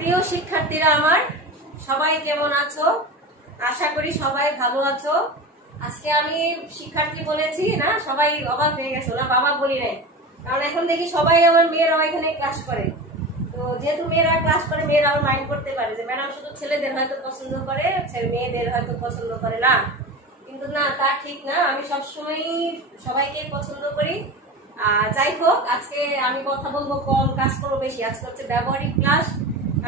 প্রিয় শিক্ষার্থীরা আমার সবাই কেমন আছো? আশা করি সবাই ভালো আছো। আজকে আমি শিক্ষার্থী বলেছি না, সবাই অবাক হয়ে গেছো না? বাবা বলি নাই, কারণ এখন দেখি সবাই আমার মেয়েরা এখানে ক্লাস করে। তো যেহেতু মেয়েরা ক্লাস করে, মেয়েরা আমার মাইন্ড করতে পারে যে ম্যাডাম শুধু ছেলেদের হয়তো পছন্দ করে, মেয়েদের হয়তো পছন্দ করে না। কিন্তু না, তা ঠিক না। আমি সবসময় সবাইকে পছন্দ করি। যাই হোক, আজকে আমি কথা বলবো কম, কাজ করবো বেশি। আজকে হচ্ছে ব্যবহারিক ক্লাস।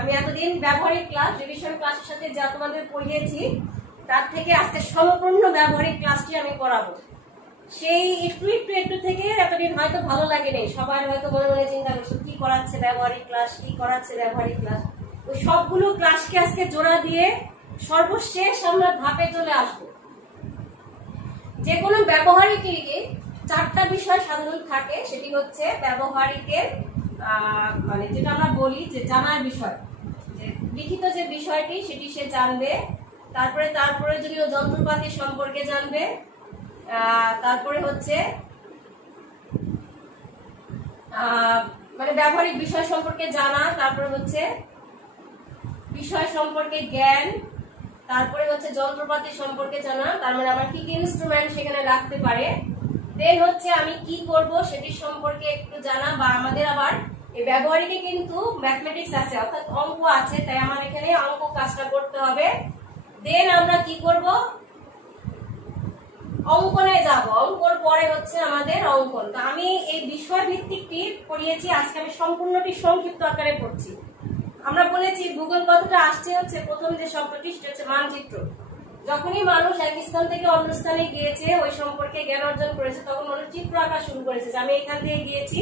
আমি এতদিন ব্যবহারিক ক্লাস, রিভিশন ক্লাসের সাথে যা তোমাদের পড়িয়েছি তার থেকে আজকে সম্পূর্ণ ব্যবহারিক ক্লাসটি আমি করাবো। সেই একটু থেকে এতদিন হয়তো ভালো লাগেনি, সবার হয়তো মনে মনে চিন্তা করছো কি করাচ্ছে ব্যবহারিক ক্লাস, কি করাচ্ছে ব্যবহারিক ক্লাস। ওই সবগুলো ক্লাসকে আজকে জোড়া দিয়ে সর্বশেষ আমরা ধাপে চলে আসবো। যে কোনো ব্যবহারিকে চারটা বিষয় সাধারণত থাকে, সেটি হচ্ছে ব্যবহারিকের মানে যেটা আমরা বলি যে জানার বিষয়, যে লিখিত যে বিষয়টি সেটি সে জানবে, তারপরে তার প্রয়োজনীয় যন্ত্রপাতি সম্পর্কে জানবে, তারপরে হচ্ছে মানে ব্যবহারিক বিষয় সম্পর্কে জানা, তারপরে হচ্ছে বিষয় সম্পর্কে জ্ঞান, তারপরে হচ্ছে যন্ত্রপাতি সম্পর্কে জানা, তার মানে আমার কি কি ইনস্ট্রুমেন্ট সেখানে রাখতে পারে। দেন হচ্ছে আমি কি করব সেটি সম্পর্কে একটু জানা, বা আমাদের আবার এই ব্যবহারিকে কিন্তু ম্যাথমেটিক্স আছে, অর্থাৎ অঙ্ক আছে, তাই আমার এখানে অঙ্ক কাজটা করতে হবে। দেন আমরা কি করব, অঙ্কনে যাব। অঙ্কর পরে হচ্ছে আমাদের অঙ্কন। তো আমি এই বিষয় ভিত্তিকটি পড়িয়েছি, আজকে আমি সম্পূর্ণটি সংক্ষিপ্ত আকারে পড়ছি। আমরা বলেছি ভূগোল কথাটা আসছে হচ্ছে প্রথম যে শব্দটি সেটা হচ্ছে মানচিত্র। যখনই মানুষ এক স্থান থেকে অন্য স্থানে গিয়েছে, ওই সম্পর্কে জ্ঞান অর্জন করেছে, তখন মানুষ চিত্র আঁকা শুরু করেছে যে আমি এখান থেকে গিয়েছি,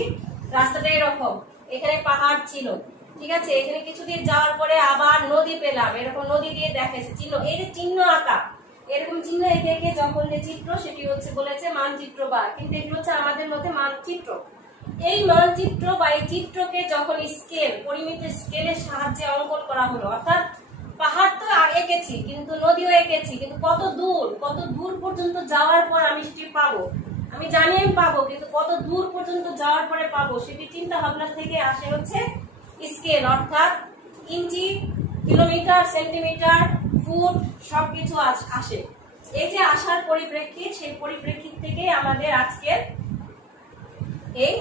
রাস্তাটা এরকম, এখানে পাহাড় ছিল, ঠিক আছে, এখানে কিছু দিয়ে যাওয়ার পরে আবার নদী পেলাম, এরকম নদী দিয়ে দেখাইছে চিহ্ন, এই যে চিহ্ন আঁকা, এরকম চিহ্ন এঁকে এঁকে যখন যে চিত্র সেটি হচ্ছে বলেছে মানচিত্র। বা কিন্তু এগুলো হচ্ছে আমাদের মধ্যে মানচিত্র। এই মানচিত্র বা এই চিত্রকে যখন স্কেল, পরিমিত স্কেলের সাহায্যে অঙ্কন করা হলো, অর্থাৎ পাহাড় তো এঁকেছি, কিন্তু নদীও এঁকেছি, কিন্তু কত দূর পর্যন্ত যাওয়ার পর আমি সেটি পাবো, আমি জানি আমি পাবো, কিন্তু কত দূর পর্যন্ত যাওয়ার পরে পাবো সেটি চিন্তা ভাবনা থেকে আসে হচ্ছে স্কেল, অর্থাৎ ইঞ্চি, কিলোমিটার, সেন্টিমিটার, ফুট সবকিছু আসে। এই যে আসার পরিপ্রেক্ষিত, সেই পরিপ্রেক্ষিত থেকে আমাদের আজকের এই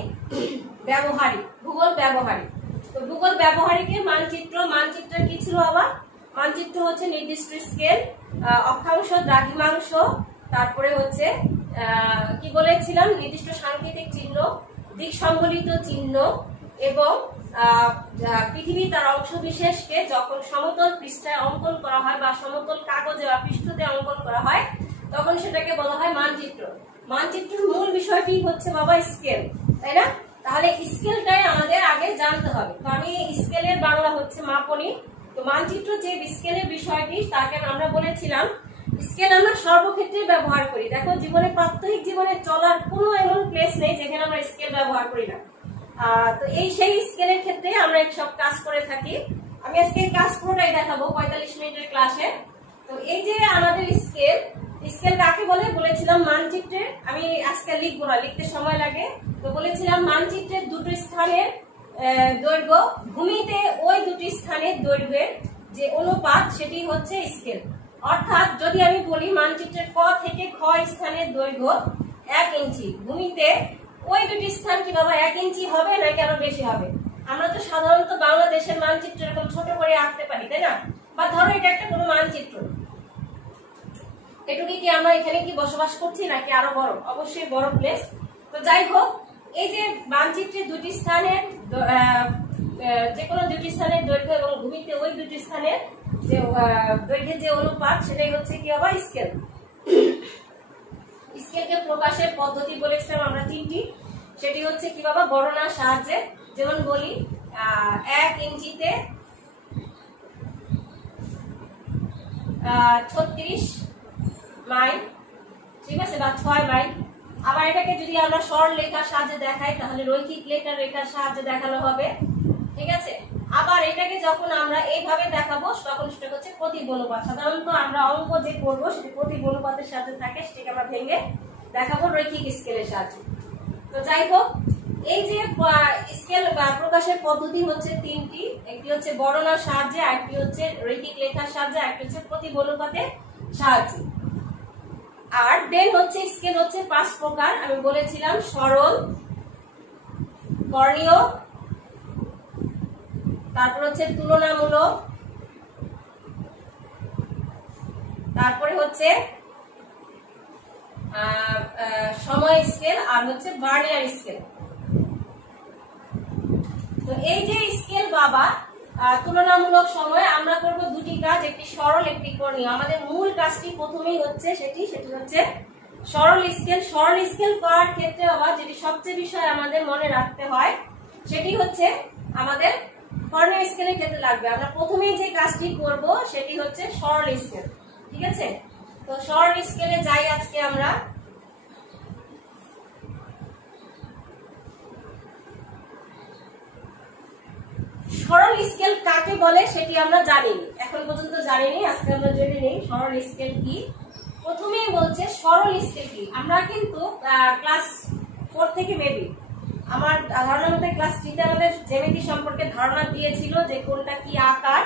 ব্যবহারিক, ভূগোল ব্যবহারিক। তো ভূগোল ব্যবহারিকের মানচিত্র, মানচিত্র কি ছিল আবার? মানচিত্র হচ্ছে নির্দিষ্ট স্কেল, অক্ষাংশ, দ্রাঘিমাংশ, তারপরে হচ্ছে কি বলেছিলাম, নির্দিষ্ট সাংকেতিক চিহ্ন, দিক সম্বলিত চিহ্ন, এবং পৃথিবী তার অংশ বিশেষকে যখন সমতল পৃষ্ঠায় অঙ্কন করা হয় বা সমতল কাগজে বা পৃষ্ঠতে অঙ্কন করা হয়, তখন সেটাকে বলা হয় মানচিত্র। মানচিত্রের মূল বিষয়টি হচ্ছে বাবা স্কেল, তাই না? তাহলে স্কেলটাই আমাদের আগে জানতে হবে। তো আমি স্কেলের বাংলা হচ্ছে মাপনী। তো মানচিত্র যে স্কেলের বিষয়টি, তাকে আমরা বলেছিলাম স্কেল আমরা সর্বক্ষেত্রে ব্যবহার করি। দেখো, জীবনে, প্রাত্যহিক জীবনে চলার কোনো এমন প্লেস নেই যেখানে আমরা স্কেল ব্যবহার করি না। তো এই সেই স্কেলের ক্ষেত্রে আমরা সব কাজ করে থাকি। আমি আজকে কাজ পুরোটাই দেখাবো 45 মিনিটের ক্লাসে। তো এই যে আমাদের স্কেল, স্কেল কাকে বলে বলেছিলাম মানচিত্রে, আমি আজকে লিখবো না, লিখতে সময় লাগে। তো বলেছিলাম মানচিত্রের দুটো স্থানের দৈর্ঘ্য, ভূমিতে ওই দুটি স্থানের দৈর্ঘ্যের যে অনুপাত সেটি হচ্ছে স্কেল। অর্থাৎ যদি আমি বলি মানচিত্রের ক থেকে খ স্থানের দৈর্ঘ্য 1 ইঞ্চি, ভূমিতে ওই দুটি স্থান কি বাবা 1 ইঞ্চি হবে নাকি আরো বেশি হবে? আমরা তো সাধারণত বাংলাদেশের মানচিত্র এরকম ছোট করে আঁকতে পারি, তাই না? বা ধরো এটা একটা কোনো মানচিত্র, এটুকু কি আমরা এখানে কি বসবাস করছি নাকি আরো বড়? অবশ্যই বড় প্লেস। তো যাই হোক, এই যে মানচিত্রের দুটি স্থানের যে কোনো দুটি স্থানের দৈর্ঘ্য এবং ভূমিতে ওই দুটি স্থানের যে দৈর্ঘ্যের যে অনুপাত, সেটাই হচ্ছে কি বাবা স্কেল। স্কেলকে প্রকাশের পদ্ধতি বলেছিলাম আমরা 3টি। সেটি হচ্ছে কি বাবা, গণনার সাহায্যে। যেমন বলি 1 ইঞ্চিতে 36 মাইল, ঠিক আছে, বা 6 মাইল। আবার এটাকে যদি আমরা সরল রেখার সাহায্যে দেখাই, তাহলে রৈখিক রেখার সাহায্যে দেখানো হবে, ঠিক আছে। আবার এটাকে যখন আমরা এইভাবে দেখাবো, তখন সেটা হচ্ছে প্রতি অনুপাত। সাধারণত আমরা অঙ্ক যে করবো সেটা প্রতি অনুপাতের সাথে থাকে, সেটাকে আমরা ভেঙে দেখাবো রৈখিক স্কেলের সাহায্যে। তো যাই হোক, এই যে স্কেল প্রকাশের পদ্ধতি হচ্ছে তিনটি, একটি হচ্ছে বর্ণনার সাহায্যে, আরেকটি হচ্ছে রৈখিক লেখার সাহায্যে, আরেকটি হচ্ছে প্রতিবন্ধকতার সাহায্যে। আর দেন হচ্ছে স্কেল হচ্ছে 5 প্রকার। আমি বলেছিলাম সরল, কর্ণীয়, তারপর হচ্ছে তুলনামূলক, তারপরে হচ্ছে সময় স্কেল, আর হচ্ছে ভার্নিয়ার স্কেল। তো এই যে স্কেল বাবা তুলনামূলক সময় আমরা করব দুটি কাজ, একটি সরল একটি কর্ণীয়। আমাদের মূল কাজটি প্রথমেই হচ্ছে সেটি হচ্ছে সরল স্কেল। সরল স্কেল করার ক্ষেত্রে বাবা যেটি সবচেয়ে বিষয় আমাদের মনে রাখতে হয় সেটি হচ্ছে আমাদের কর্ণীয় স্কেলের ক্ষেত্রে লাগবে। আমরা প্রথমেই যে কাজটি করব সেটি হচ্ছে সরল স্কেল, ঠিক আছে? তো সরল স্কেলে যাই আজকে আমরা। সরল স্কেল কাকে বলে সেটি আমরা জানিনি, এখন পর্যন্ত জানিনি, আজকে আমরা জেনে নিই সরল স্কেল কি। প্রথমেই বলছে সরল স্কেল কি। আমরা কিন্তু ক্লাস 4 থেকে মেবি আমার ধারণা মতে ক্লাস 3 তে আমাদের জ্যামিতি সম্পর্কে ধারণা দিয়েছিল যে কোনটা কি আকার।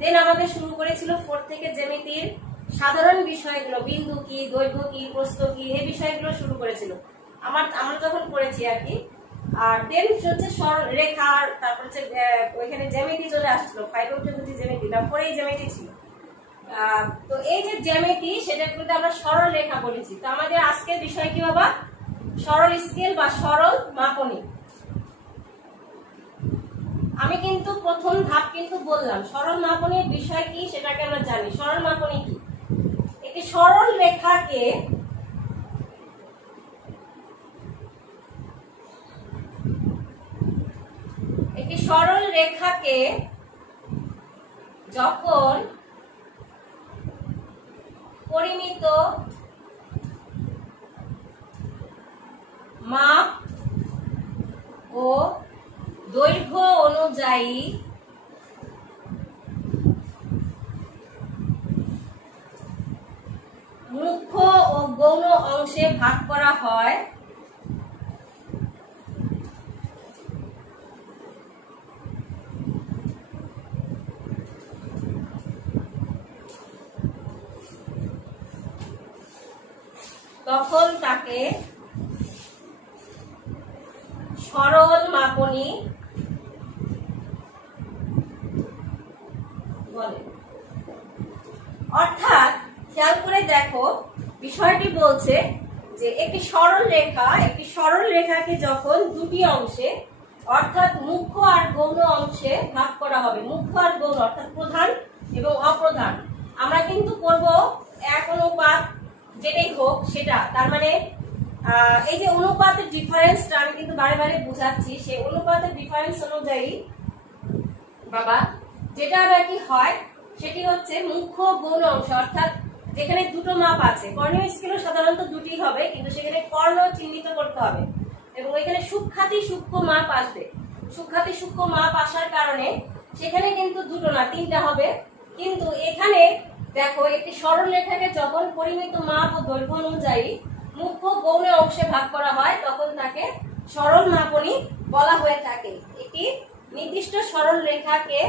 দেন আমাদের শুরু করেছিল 4 থেকে জ্যামিতির সাধারণ বিষয়গুলো, বিন্দু কি, দৈর্ঘ্য কি, প্রস্থ কি, এই বিষয়গুলো শুরু করেছিল আমরা যখন পড়েছি আর কি। আর দেন হচ্ছে সরল রেখা, তারপর হচ্ছে ওইখানে জ্যামিতি চলে আসছিল। 5 অবধি জ্যামিতি, তারপরেই জ্যামিতি ছিল। তো এই যে জ্যামিতি সেটা কিন্তু আমরা সরল রেখা বলেছি। তো আমাদের আজকের বিষয় কি বাবা? সরল স্কেল বা সরল মাপনী। আমি কিন্তু প্রথম ধাপ কিন্তু বললাম সরল মাপনীর বিষয় কি সেটাকে আমরা জানি। সরল মাপনী কি? একটি সরল রেখাকে যখন পরিমিত মাপ ও দৈর্ঘ্য অনুযায়ী মুখ্য ও গৌণ অংশে ভাগ করা হয়, তখন তাকে সরল মাপনী বলে। অর্থাৎ খেয়াল করে দেখো বিষয়টি বলছে যে একটি সরল রেখাকে যখন দুটি অংশে অর্থাৎ মুখ্য আর গৌণ অংশে ভাগ করা হবে, মুখ্য আর গৌণ অর্থাৎ প্রধান এবং অপ্রধান। আমরা কিন্তু করব 1 অনুপাত যেটাই হোক সেটা, তার মানে এই যে অনুপাতের ডিফারেন্সটা আমি কিন্তু বারে বারে বুঝাচ্ছি, সেই অনুপাতের ডিফারেন্স অনুযায়ী বাবা যেটা আর কি হয় সেটি হচ্ছে মুখ্য গৌণ অংশ। অর্থাৎ যেখানে দুটো মাপ আছে, কর্ণীয় স্কেলও সাধারণত দুটি হবে, কিন্তু সেখানে কর্ণ চিহ্নিত করতে হবে এবং এখানে সূক্ষ্মাতি সূক্ষ্ম মাপ আসবে। সূক্ষ্মাতি সূক্ষ্ম মাপ আসার কারণে সেখানে কিন্তু দুটো না 3টা হবে। কিন্তু এখানে দেখো একটি সরল রেখাকে যখন পরিমিত মাপ ও দৈর্ঘ্য অনুযায়ী মুখ্য গৌণ অংশে ভাগ করা হয় তখন তাকে সরল মাপনী বলা হয়ে থাকে। একটি নির্দিষ্ট সরল রেখাকে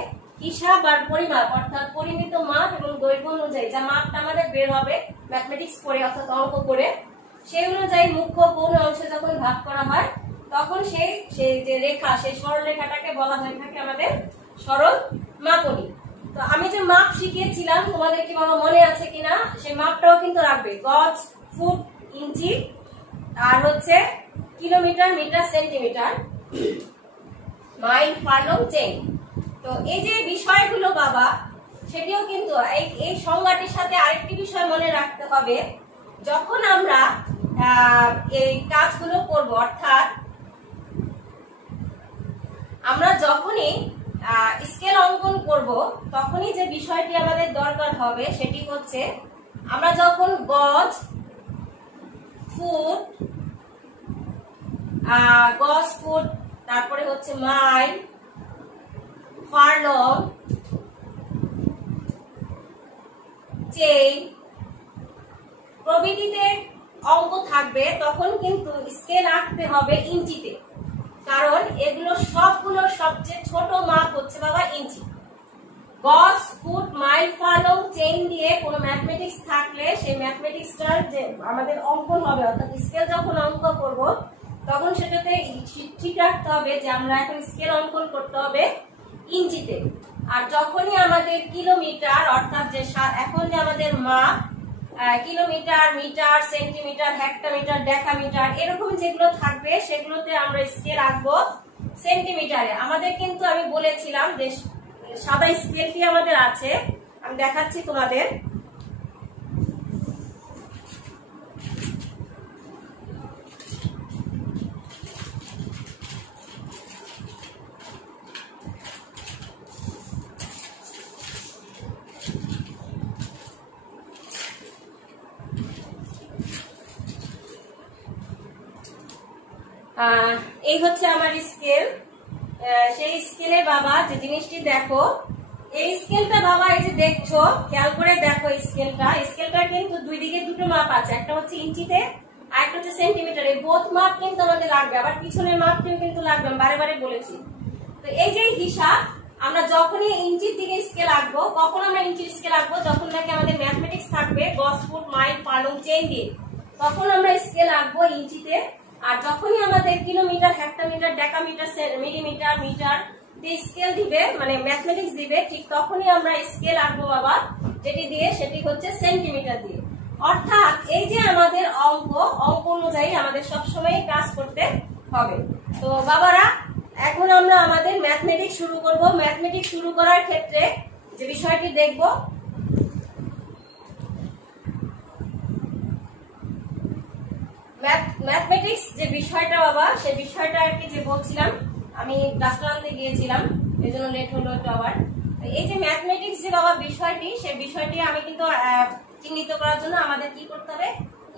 হিসাব আর পরিমাপ অর্থাৎ পরিমিত মাপ এবং দৈর্ঘ্য অনুযায়ী যা মাপটা আমাদের বের হবে ম্যাথমেটিক্স করে অর্থাৎ অঙ্ক করে, সেই অনুযায়ী মুখ্য গৌণ অংশে যখন ভাগ করা হয় তখন সেই যে রেখা, সেই সরল রেখাটাকে বলা হয়ে থাকে আমাদের সরল মাপনী। তো আমি যে মাপ শিখিয়েছিলাম তোমাদের কি বাবা মনে আছে কিনা, সেই মাপটাও কিন্তু রাখবে। গজ, ফুট, ইঞ্চি, আর হচ্ছে kilometre, metre, centimetre, mile, furlong, chain. তো এই যে বিষয়গুলো বাবা সেটিও কিন্তু এই সংজ্ঞাটির সাথে আরেকটি বিষয় মনে রাখতে হবে। যখন আমরা এই কাজগুলো করব, অর্থাৎ আমরা যখনই স্কেল অঙ্কন করব তখনই যে বিষয়টি আমাদের দরকার হবে সেটি হচ্ছে আমরা যখন গজ, ফুট, তারপরে হচ্ছে মাইল, ফার্লং, চেইন প্রভৃতিতে অঙ্ক থাকবে তখন কিন্তু স্কেল আঁকতে হবে ইঞ্চিতে। কারণ এগুলো সবগুলোর সবচেয়ে ছোট মাপ হচ্ছে বাবা ইঞ্চি। গজ, ফুট, মাইল, ফালং, চেইন দিয়ে কোনো ম্যাথমেটিক্স থাকলে সেই ম্যাথমেটিক্সটার যে আমাদের অঙ্কন হবে, অর্থাৎ স্কেল যখন অঙ্ক করব তখন সেটাতে ঠিক রাখতে হবে যে আমরা এখন স্কেল অঙ্কন করতে হবে ইঞ্চিতে। আর যখনই আমাদের কিলোমিটার, অর্থাৎ যে এখন যে আমাদের মাপ kilometre, metre, centimetre, hectometre, decametre এরকম যেগুলো থাকবে সেগুলোতে আমরা স্কেল আঁকবো সেন্টিমিটারে। আমাদের কিন্তু আমি বলেছিলাম যে সাদা স্কেলটি আমাদের আছে, আমি দেখাচ্ছি তোমাদের। এই হচ্ছে আমার স্কেল। সেই স্কেলে বাবা যে জিনিসটি দেখো, এই স্কেলটা বাবা এই যে দেখছো, খেয়াল করে দেখো স্কেলটা কিন্তু দুই দিকে দুটো মাপ আছে, একটা হচ্ছে ইঞ্চিতে আর একটা হচ্ছে সেন্টিমিটার। এই বোথ মাপ কিন্তু আমাদের লাগবে, আবার পিছনের মাপটিও কিন্তু লাগবে, আমি বারে বারে বলেছি। তো এই যে হিসাব, আমরা যখনই ইঞ্চির দিকে স্কেল আঁকবো, কখন আমরা ইঞ্চির স্কেল আঁকবো, যখন নাকি আমাদের ম্যাথমেটিক্স থাকবে গজ, ফুট, মাইল, ফালং, চেইন দিয়ে, তখন আমরা স্কেল আঁকবো ইঞ্চিতে। আর যখনই আমাদের kilometre, hectometre, decametre, millimetre, metre দিয়ে স্কেল দিবে, মানে ম্যাথমেটিক্স দিবে, ঠিক তখনই আমরা স্কেল আঁকবো বাবা, যেটি দিয়ে সেটি হচ্ছে সেন্টিমিটার দিয়ে। অর্থাৎ এই যে আমাদের অঙ্ক অনুযায়ী আমাদের সবসময় কাজ করতে হবে। তো বাবারা, এখন আমরা আমাদের ম্যাথমেটিক্স শুরু করব। ম্যাথমেটিক্স শুরু করার ক্ষেত্রে যে বিষয়টি দেখব, ম্যাথমেটিক্স যে বিষয়টা বাবা, সেই বিষয়টা আর কি যে বলছিলাম, আমি ডাক্তার আনতে গিয়েছিলাম, এই জন্য লেট হলো একটু আবার। এই যে ম্যাথমেটিক্স যে বাবা বিষয়টি, সেই বিষয়টি আমি কিন্তু চিহ্নিত করার জন্য আমাদের কি করতে হবে,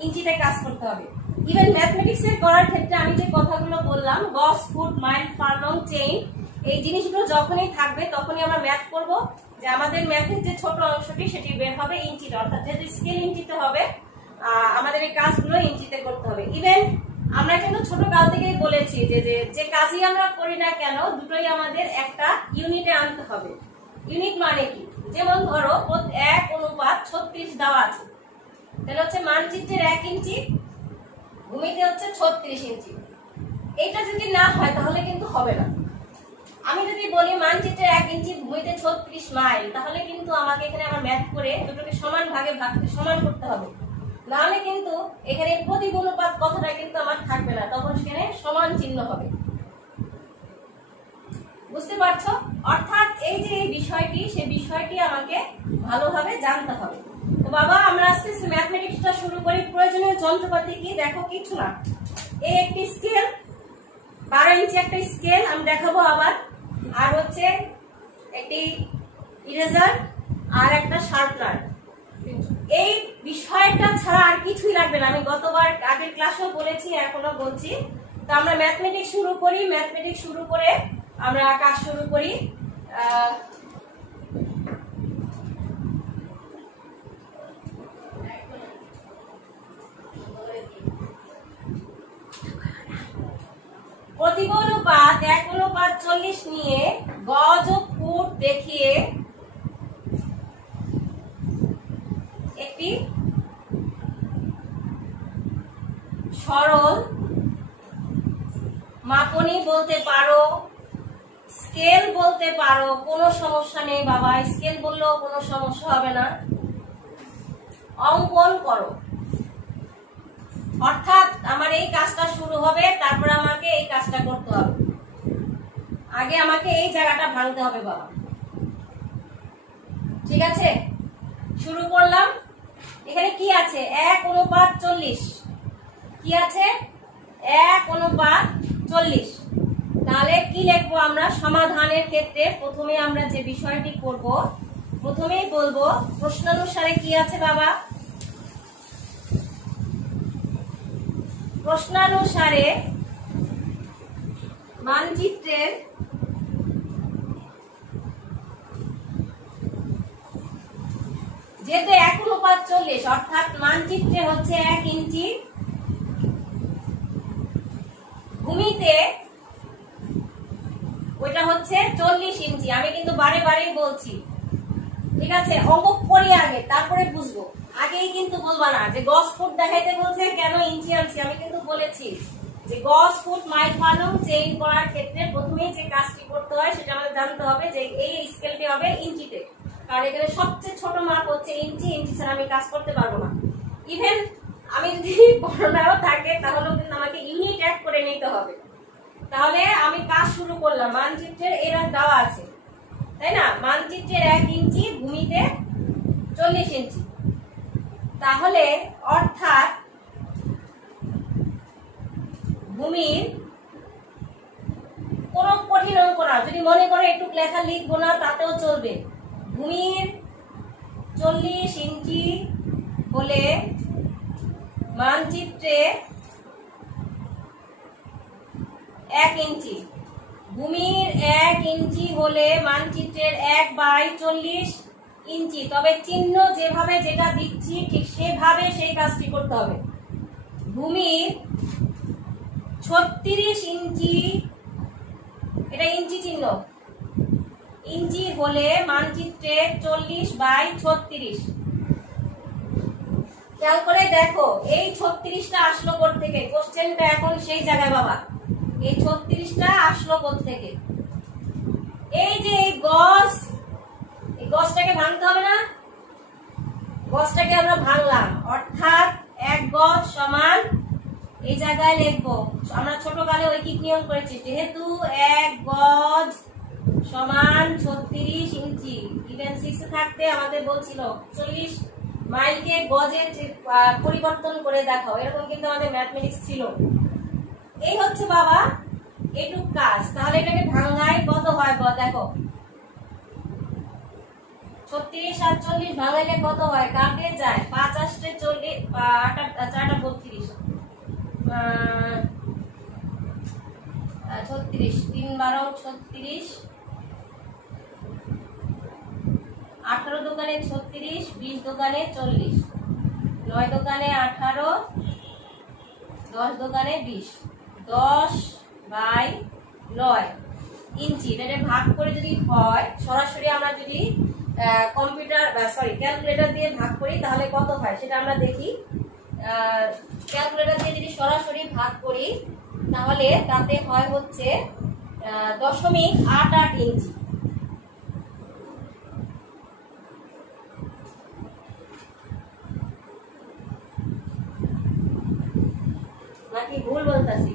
ইঞ্চিতে কাজ করতে হবে। ইভেন ম্যাথমেটিক্স এর করার ক্ষেত্রে আমি যে কথাগুলো বললাম, গজ, ফুট, মাইল, ফালং, চেইন, এই জিনিসগুলো যখনই থাকবে তখনই আমরা ম্যাথ করব যে আমাদের ম্যাথের যে ছোট অংশটি সেটি বের হবে ইঞ্চিতে। অর্থাৎ যেহেতু স্কেল ইঞ্চিতে হবে, আমাদের এই কাজগুলো ইঞ্চিতে করতে হবে। ইভেন আমরা কিন্তু ছোট কাল থেকেই বলেছি যে কাজই আমরা করি না কেন, দুটোই আমাদের একটা ইউনিটে আনতে হবে। ইউনিট মানে কি, যেমন ধরো 1:36 দেওয়া আছে, তাহলে হচ্ছে মানচিত্রের 1 ইঞ্চি, ভূমিতে হচ্ছে 36 ইঞ্চি। এটা যদি না হয় তাহলে কিন্তু হবে না। আমি যদি বলি মানচিত্রের 1 ইঞ্চি, ভূমিতে 36 মাইল, তাহলে কিন্তু আমাকে এখানে আমার ম্যাথ করে দুটোকে সমান ভাগে সমান করতে হবে, নাহলে কিন্তু এখানে প্রতিগুণপাত কথাটা কিন্তু আমার থাকবে না, তখন সেখানে সমান চিহ্ন হবে। বুঝতে পারছো? অর্থাৎ এই যে এই বিষয়টি, সেই বিষয়টি আমাকে ভালোভাবে জানতে হবে। তো বাবা, আমরা আজকে ম্যাথমেটিক্সটা শুরু করি। প্রয়োজনীয় যন্ত্রপাতি কি দেখো, কিছু না, এই একটি স্কেল, 12 ইঞ্চি একটা স্কেল আমি দেখাবো আবার, আর হচ্ছে একটি ইরেজার আর একটা শার্পনার। এই বিষয়টা ছাড়া আর কিছুই লাগবে না। আমি গতবার আগের ক্লাসেও বলেছি, এখনো বলছি। তো আমরা ম্যাথমেটিক্স শুরু করি, ম্যাথমেটিক্স শুরু করে আমরা কাজ শুরু করি। প্রতিগুণপাত 1:40 নিয়ে গজ ও ফুট দেখিয়ে একটি সরল মাপনী বলতে পারো, স্কেল বলতে পারো, কোনো সমস্যা নেই বাবা, স্কেল বললেও কোনো সমস্যা হবে না। অঙ্কন করো, অর্থাৎ আমার এই কাজটা শুরু হবে, তারপর আমাকে এই কাজটা করতে হবে। আগে আমাকে এই জায়গাটা ভাঙতে হবে বাবা, ঠিক আছে? শুরু করলাম। এখানে কি আছে, 1:40, কি আছে, 1:40। তাহলে কি লিখবো আমরা সমাধানের ক্ষেত্রে? প্রথমে আমরা যে বিষয়টি করব, প্রথমেই বলবো প্রশ্নানুসারে কি আছে বাবা। প্রশ্নানুসারে মানচিত্রের যেহেতু 1:40, অর্থাৎ মানচিত্রে হচ্ছে 1 ইঞ্চি, ভূমিতে ওইটা হচ্ছে 40 ইঞ্চি। আমি কিন্তু বারে বারেই বলছি, ঠিক আছে? অঙ্ক করি আগে, তারপরে বুঝবো। আগেই কিন্তু বলবা না যে গজ ফুট দেখাইতে বলছে কেন ইঞ্চি আনছি। আমি কিন্তু বলেছি যে গজ ফুট মাইল মালুম চেইন করার ক্ষেত্রে প্রথমেই যে কাজটি করতে হয় সেটা আমাদের জানতে হবে যে এই স্কেলটি হবে ইঞ্চিতে, কারণ এখানে সবচেয়ে ছোট মাপ হচ্ছে ইঞ্চি। ইঞ্চি ছাড়া আমি কাজ করতে পারবো না। ইভেন আমি যদি বড়টাও থাকে তাহলেও কিন্তু আমাকে ইউনিট অ্যাড করে নিতে হবে। তাহলে আমি কাজ শুরু করলাম। মানচিত্রের এরা দেওয়া আছে, তাই না? মানচিত্রের 1 ইঞ্চি, ভূমিতে 40 ইঞ্চি। তাহলে অর্থাৎ ভূমির কোন কঠিন অঙ্ক না, যদি মনে করে একটু লেখা লিখবো না তাতেও চলবে। ভূমির 40 ইঞ্চি হলে মানচিত্রে 1 ইঞ্চি। ভূমির 1 ইঞ্চি হলে মানচিত্রের 1/40 ইঞ্চি। তবে চিহ্ন যেভাবে যেটা দিচ্ছি ঠিক সেভাবে সেই কাজটি করতে হবে। ভূমির 36 ইঞ্চি, এটা ইঞ্চি চিহ্ন, ইঞ্চি হলে মানচিত্রে 40/36। খেয়াল করে দেখো এই 36টা আসলো কোথা থেকে? কোশ্চেনটা এখন সেই জায়গায় বাবা। এই 36টা আসলো কোথা থেকে? এই যে এই গজ, এই গজটাকে ভাঙতে হবে না? গজটাকে আমরা ভাঙলাম, অর্থাৎ 1 গজ সমান, এই জায়গায় লিখবো আমরা ছোটকালে ঐকিক নিয়ম করেছি, যেহেতু 1 গজ সমান 36 ইঞ্চি। ইভেন 6 থাকতে আমাদের বলছিল 40 মাইলকে গজে পরিবর্তন করে দেখাও, এরকম কিন্তু আমাদের ম্যাথমেটিক্স ছিল। এই হচ্ছে বাবা এটুক কাজ। তাহলে এটাকে ভাঙায় কত হয় দেখো, 36 আর 40 ভাঙাইলে কত হয়? কাটে যায়, 5 8 40, 8 4 32, 36, 3 12 36, 18 দোকানে 36, 20 দোকানে 40, 9 দোকানে 18, 10 দোকানে 20, 10/9 ইঞ্চি। এটা ভাগ করে যদি হয়, সরাসরি আমরা যদি ক্যালকুলেটর দিয়ে ভাগ করি তাহলে কত হয় সেটা আমরা দেখি। ক্যালকুলেটর দিয়ে যদি সরাসরি ভাগ করি তাহলে তাতে হয় হচ্ছে 0.88 ইঞ্চি। নাকি ভুল বলতেছি?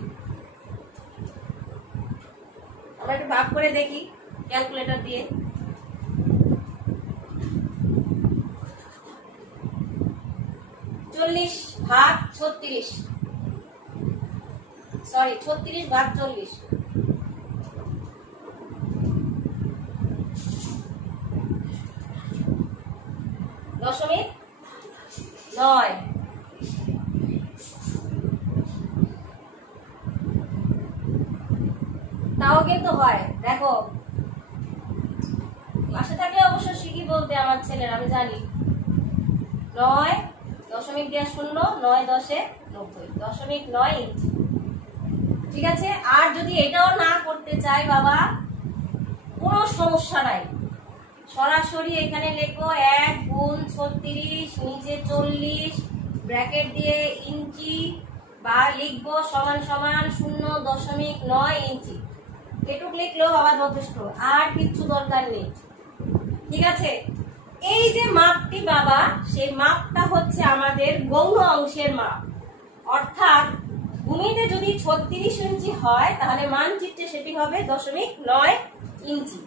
আমরা একটু ভাগ করে দেখি ক্যালকুলেটর দিয়ে। 40/36, সরি 36/40, দশমিক 9। তাও কিন্তু হয়, দেখো ক্লাসে থাকলে অবশ্য শিখি বলতে আমার ছেলের, আমি জানি। 9 দশমিক দিয়ে 0, 9 10 90, 0.9 ইঞ্চি। ঠিক আছে? আর যদি এটাও না করতে চাই বাবা, কোনো সমস্যা নাই, সরাসরি এখানে লিখবো 1 গুণ 36 নিচে 40 ব্র্যাকেট দিয়ে ইঞ্চি, বা লিখবো সমান সমান 0.9 ইঞ্চি। এটুক লিখলেও বাবা যথেষ্ট, আর কিচ্ছু দরকার নেই। ঠিক আছে? এই যে মাপটি বাবা, সেই মাপটা হচ্ছে আমাদের গৌণ অংশের মাপ। অর্থাৎ ভূমিতে যদি 36 ইঞ্চি হয় তাহলে মানচিত্রে সেটি হবে 0.9 ইঞ্চি।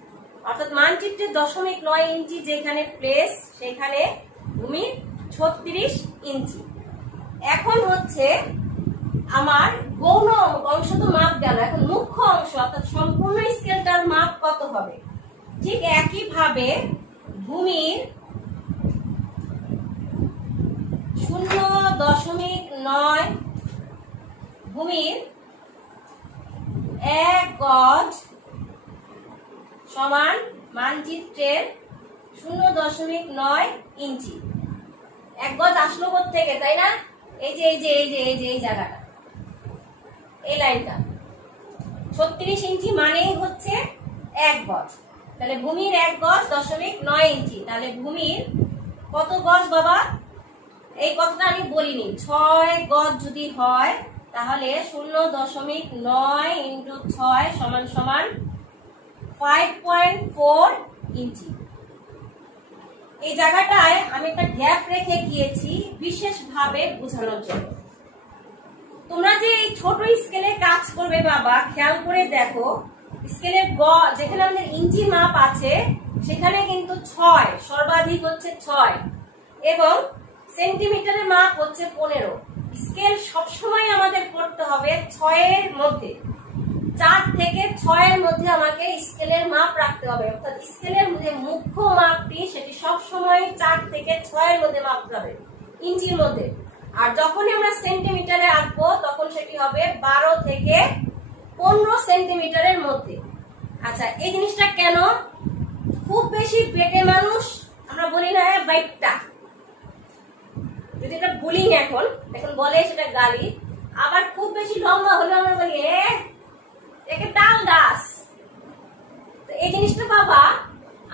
অর্থাৎ মানচিত্রে 0.9 ইঞ্চি যেখানে প্লেস, সেখানে ভূমি 36 ইঞ্চি। এখন হচ্ছে আমার গৌণ অংশ তো মাপ গেল, এখন মুখ্য অংশ অর্থাৎ সম্পূর্ণ স্কেলটার মাপ কত হবে? ঠিক একইভাবে ভূমির 0.9, ভূমির 1 গজ সমান মানচিত্রের 0.9 ইঞ্চি। 1 গজ আসলো কোথা থেকে, তাই না? এই যে এই যে এই যে এই যে এই জায়গাটা, এই লাইনটা 36 ইঞ্চি মানেই হচ্ছে 1 গজ। তাহলে ভূমির 1 গজ 0.9 ইঞ্চি। তাহলে ভূমির কত গজ বাবা? এই কথাটা আমি বলিনি। 6 গজ যদি হয় তাহলে 0.9 ইন্টু 6 সমান সমান 5.4 ইঞ্চি। এই জায়গাটায় আমি একটা গ্যাপ রেখে গিয়েছি বিশেষভাবে বোঝানোর জন্য। তোমরা যে এই ছোট স্কেলে কাজ করবে বাবা, খেয়াল করে দেখো, স্কেলের যেখানে আমাদের ইঞ্চি মাপ আছে সেখানে কিন্তু 6, সর্বাধিক হচ্ছে 6 এবং সেন্টিমিটারের মাপ হচ্ছে 15। স্কেল সবসময় আমাদের করতে হবে 6 এর মধ্যে, 4 থেকে 6 এর মধ্যে আমাকে স্কেলের মাপ রাখতে হবে। অর্থাৎ স্কেলের যে মুখ্য মাপটি সেটি সবসময় 4 থেকে 6 এর মধ্যে মাপতে হবে, ইঞ্চির মধ্যে। আর যখনই আমরা সেন্টিমিটারে আঁকবো তখন সেটি হবে 12 থেকে 15 সেন্টিমিটারের মধ্যে। আচ্ছা, এই জিনিসটা কেন? খুব বেশি পেটে মানুষ আমরা বলি না বাইকটা, যদি এটা বুলিং এখন বলে সেটা গালি। আবার খুব বেশি লম্বা হলে আমরা বলি একে ডাল দাস। এই জিনিসটা বাবা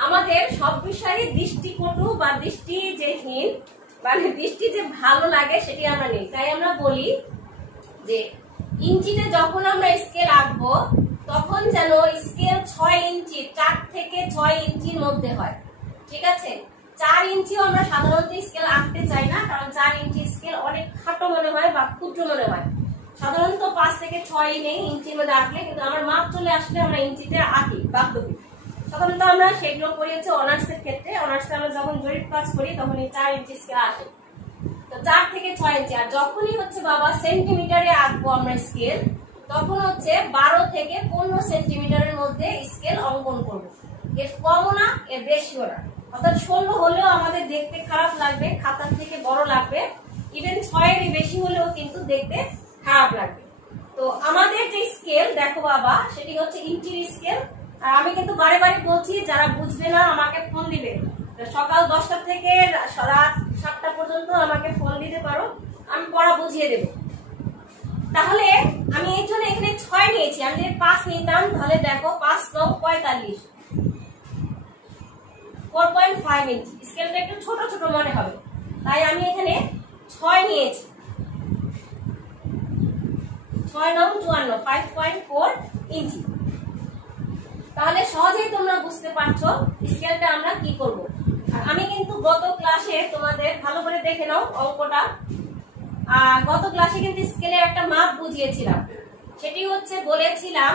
আমাদের সব বিষয়ে দৃষ্টিকটু বা দৃষ্টি যে হীন, মানে দৃষ্টি যে ভালো লাগে সেটি আমরা নেই। তাই আমরা বলি যে ইঞ্চিতে যখন আমরা স্কেল আঁকবো তখন যেন স্কেল 6 ইঞ্চি, 4 থেকে 6 ইঞ্চির মধ্যে হয়। ঠিক আছে? 4 ইঞ্চিও আমরা সাধারণত স্কেল আঁকতে চাই না, কারণ 4 ইঞ্চি স্কেল অনেক খাটো মনে হয় বা ক্ষুদ্র মনে হয়। সাধারণত 5 থেকে 6 নেই ইঞ্চির মধ্যে আঁকলে, কিন্তু আমার মাপ চলে আসলে আমরা ইঞ্চিতে আঁকি বাধ্যবি। সাধারণত আমরা সেগুলো করিয়েছি অনার্সের ক্ষেত্রে। অনার্সে আমরা যখন জরিপ কাজ করি তখন এই 4 ইঞ্চি স্কেল আসে, তো 4 থেকে 6 ইঞ্চি। আর যখনই হচ্ছে বাবা সেন্টিমিটারে আঁকবো আমরা স্কেল, তখন হচ্ছে 12 থেকে 15 সেন্টিমিটারের মধ্যে স্কেল অঙ্কন করব। এর কমও না এর বেশিও না। অর্থাৎ 16 হলেও আমাদের দেখতে খারাপ লাগবে, খাতার থেকে বড় লাগবে। ইভেন 6 এর বেশি হলেও কিন্তু দেখতে খারাপ লাগবে। তো আমাদের যে স্কেল দেখো বাবা, সেটি হচ্ছে ইঞ্চির স্কেল। আর আমি কিন্তু বারে বারে বলছি, যারা বুঝবে না আমাকে ফোন দিবে। সকাল 10টা থেকে রাত 7টা পর্যন্ত আমাকে ফোন দিতে পারো, আমি পড়া বুঝিয়ে দেব। তাহলে আমি এই জন্য এখানে 6 নিয়েছি। আমি যদি 5 নিতাম তাহলে দেখো 5 9 45, 4.5 ইঞ্চি। স্কেলটা একটু ছোট ছোট মনে হবে, তাই আমি এখানে 6 নিয়েছি। 6 9 54, 5.4 ইঞ্চি। তাহলে সহজেই তোমরা বুঝতে পারছো স্কেলটা আমরা কি করব। আর আমি কিন্তু গত ক্লাসে তোমাদের ভালো করে দেখে নাও অঙ্কটা। গত ক্লাসে কিন্তু স্কেলের একটা মাপ বুঝিয়েছিলাম। সেটি হচ্ছে বলেছিলাম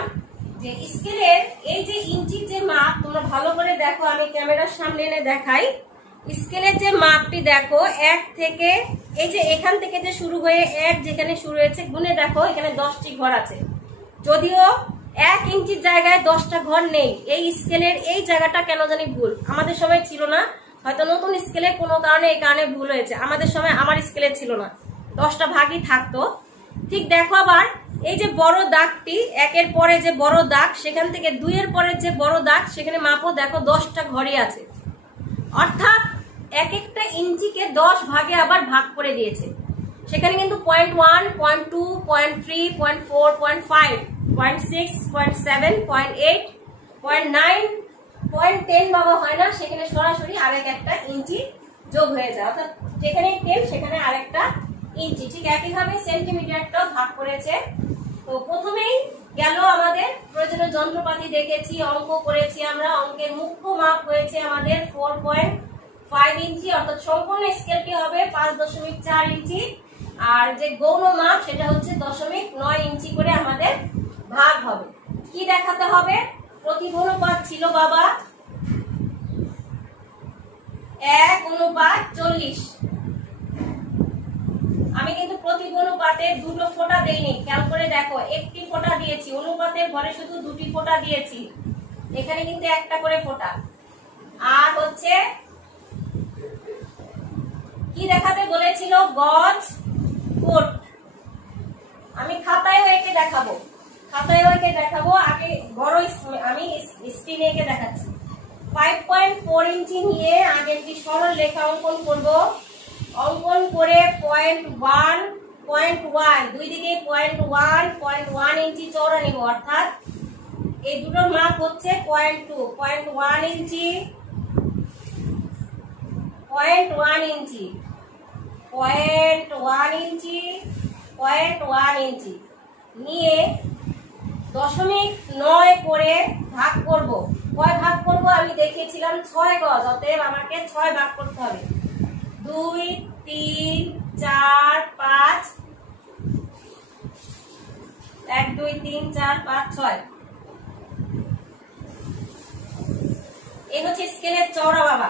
যে স্কেলের এই যে ইঞ্চির যে মাপ, তোমরা ভালো করে দেখো, আমি ক্যামেরার সামনে এনে দেখাই। স্কেলের যে মাপটি দেখো, 1 থেকে এই যে এখান থেকে যে শুরু হয়ে 1 যেখানে শুরু হয়েছে, গুনে দেখো এখানে 10টি ঘর আছে। যদিও 1 ইঞ্চির জায়গায় 10টা ঘর নেই। এই স্কেলের এই জায়গাটা কেন জানি ভুল, আমাদের সময় ছিল না, হয়তো নতুন স্কেলে কোনো কারণে এই কারণে ভুল হয়েছে। আমাদের সময় আমার স্কেলে ছিল না, 10টা ভাগই থাকতো। ঠিক দেখো আবার এই যে বড় দাগটি, 1 এর পরে যে বড় দাগ, সেখান থেকে 2 এর পরে যে বড় দাগ, সেখানে মাপও দেখো 10টা ঘরই আছে। অর্থাৎ এক একটা ইঞ্চিকে 10 ভাগে আবার ভাগ করে দিয়েছে। সেখানে কিন্তু 0.1, 0.2, 0.3, 0.4, 0.5, 0.6, 0.7, 0.8, 0.9, 0.10 বাবা হয় না, সেখানে সরাসরি আরেক একটা ইঞ্চি যোগ হয়ে যায়। অর্থাৎ যেখানে 10 সেখানে আরেকটা ইঞ্চি। ঠিক একইভাবে সেন্টিমিটারটাও ভাগ করেছে। তো প্রথমেই গেল আমাদের প্রয়োজনীয় যন্ত্রপাতি দেখেছি, অঙ্ক করেছি আমরা। অঙ্কের মুখ্য মাপ হয়েছে আমাদের 4.5 ইঞ্চি, অর্থাৎ সম্পূর্ণ স্কেলটি হবে 5.4 ইঞ্চি। আর যে গৌণ মাপ সেটা হচ্ছে 0.9 ইঞ্চি করে আমাদের ভাগ হবে। কি দেখাতে হবে? প্রতিবনুপাত ছিল বাবা 1:40। আমি কিন্তু প্রতিবনুপাতে দুটো ফোঁটা দেইনি, খেয়াল করে দেখো, একটি ফোঁটা দিয়েছি। অনুপাতের ঘরে শুধু 2টি ফোঁটা দিয়েছি, এখানে কিন্তু একটা করে ফোঁটা। আর হচ্ছে কি দেখাতে বলেছিল? গজ, ফুট। আমি খাতায়ও এঁকে দেখাবো, আগে বড় আমি স্ক্রিনে এঁকে দেখাচ্ছি। 5.4 ইঞ্চি নিয়ে আগে একটি সরল রেখা অঙ্কন করব। অঙ্কন করে 0.1, দুই দিকে 0.1 ইঞ্চি চওড়া নিব। অর্থাৎ এই দুটোর মাপ হচ্ছে 0.2, 0.1 ইঞ্চি, 0.1 ইঞ্চি, 0.1 ইঞ্চি, 0.1 ইঞ্চি নিয়ে 0.9 করে ভাগ করব। কয় ভাগ করব আমি দেখিয়েছিলাম 6 গজ, অতএব আমাকে 6 ভাগ করতে হবে। 2 3 4 5, 1 2 3 4 5 6। এই হচ্ছে স্কেলের চওড়া বাবা।